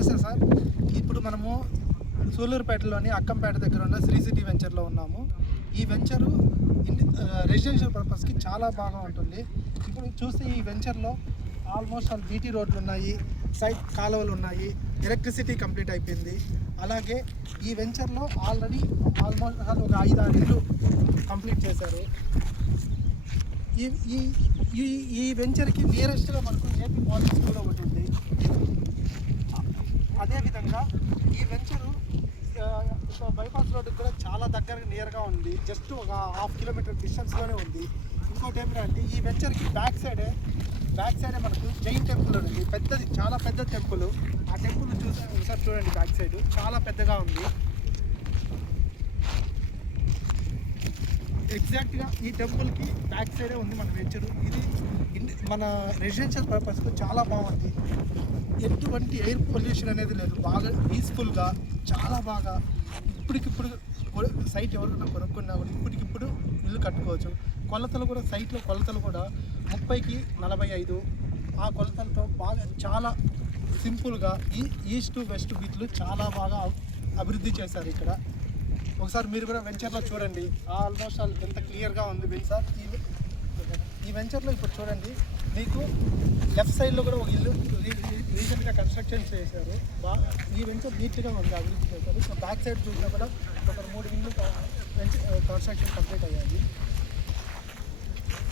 నమస్తే సార్. ఇప్పుడు మనము సూలూరుపేటలోని అక్కంపేట దగ్గర ఉన్న శ్రీ సిటీ వెంచర్లో ఉన్నాము. ఈ వెంచరు రెసిడెన్షియల్ పర్పస్కి చాలా బాగా ఉంటుంది. ఇప్పుడు చూస్తే ఈ వెంచర్లో ఆల్మోస్ట్ ఆల్ బీటీ రోడ్లు ఉన్నాయి, సైడ్ కాలువలు ఉన్నాయి, ఎలక్ట్రిసిటీ కంప్లీట్ అయిపోయింది. అలాగే ఈ వెంచర్లో ఆల్రెడీ ఆల్మోస్ట్ ఒక 5-6 ఇళ్ళు కంప్లీట్ చేశారు. ఈ ఈ ఈ ఈ వెంచర్కి నియరెస్ట్గా మనకు ఏపీ మాల్స్ కూడా ఒకటి ఉంది. అదేవిధంగా ఈ వెంచరు బైపాస్ రోడ్డుకి కూడా చాలా దగ్గర నియర్గా ఉంది. జస్ట్ ఒక 1/2 కిలోమీటర్ డిస్టెన్స్లోనే ఉంది. ఇంకోటి ఏమిటంటే ఈ వెంచర్కి బ్యాక్ సైడే మనకు జైన్ టెంపుల్ ఉంది. పెద్దది, చాలా పెద్ద టెంపుల్. ఆ టెంపుల్ ఒకసారి చూడండి, బ్యాక్ సైడ్ చాలా పెద్దగా ఉంది. ఎగ్జాక్ట్గా ఈ టెంపుల్కి బ్యాక్ సైడే ఉంది మన వెంచరు. ఇది మన రెసిడెన్షియల్ పర్పస్కు చాలా బాగుంది. ఎటువంటి ఎయిర్ పొల్యూషన్ అనేది లేదు. బాగా పీస్ఫుల్గా చాలా బాగా ఇప్పటికిప్పుడు సైట్ ఎవరైనా కొనుక్కున్నా కూడా ఇప్పటికిప్పుడు ఇల్లు కట్టుకోవచ్చు. కొలతలు కూడా సైట్లో కొలతలు కూడా 30కి 45 ఆ కొలతలతో బాగా చాలా సింపుల్గా ఈ ఈస్ట్ వెస్ట్ బీచ్లు చాలా బాగా అభివృద్ధి చేశారు ఇక్కడ. ఒకసారి మీరు కూడా వెంచర్లో చూడండి, ఆల్మోస్ట్ ఎంత క్లియర్గా ఉంది వెంచర్. ఈ వెంచర్లో ఇప్పుడు చూడండి, మీకు లెఫ్ట్ సైడ్లో కూడా ఒక ఇల్లు రీసెంట్గా కన్స్ట్రక్షన్ చేశారు. ఈ వెంచర్ నీట్గా ఉంది, అభివృద్ధి చేశారు. సో బ్యాక్ సైడ్ చూసినా కూడా ఒక 3 ఇల్లు కన్స్ట్రక్షన్ కంప్లీట్ అయ్యాయి.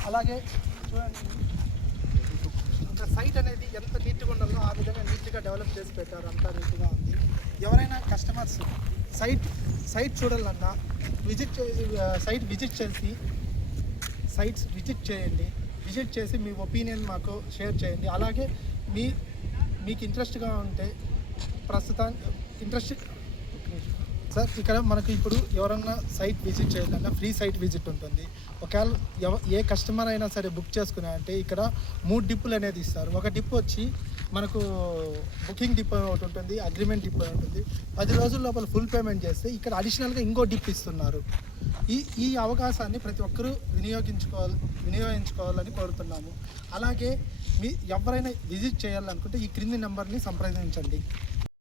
అలాగే చూడండి, ఇంకా సైట్ అనేది ఎంత నీట్గా ఉండాలో ఆ విధంగా నీట్గా డెవలప్ చేసి పెట్టారు. అంతా నీట్గా ఉంది. ఎవరైనా కస్టమర్స్ సైట్ చూడాలన్నా సైట్ విజిట్ చేయండి. విజిట్ చేసి మీ ఒపీనియన్ మాకు షేర్ చేయండి. అలాగే మీకు ఇంట్రెస్ట్గా ఉంటే సార్, ఇక్కడ మనకు ఇప్పుడు ఎవరన్నా సైట్ విజిట్ చేయాలన్నా ఫ్రీ సైట్ విజిట్ ఉంటుంది. ఒకవేళ ఏ కస్టమర్ అయినా సరే బుక్ చేసుకున్నారంటే ఇక్కడ 3 డిప్పులు అనేది ఇస్తారు. ఒక డిప్ వచ్చి మనకు బుకింగ్ డిప్ ఒకటి ఉంటుంది, అగ్రిమెంట్ డిప్ ఉంటుంది. 10 రోజుల లోపల ఫుల్ పేమెంట్ చేస్తే ఇక్కడ అడిషనల్గా ఇంకో డిప్ ఇస్తున్నారు. ఈ అవకాశాన్ని ప్రతి ఒక్కరూ వినియోగించుకోవాలని కోరుతున్నాము. అలాగే ఎవరైనా విజిట్ చేయాలనుకుంటే ఈ క్రింది నెంబర్ని సంప్రదించండి.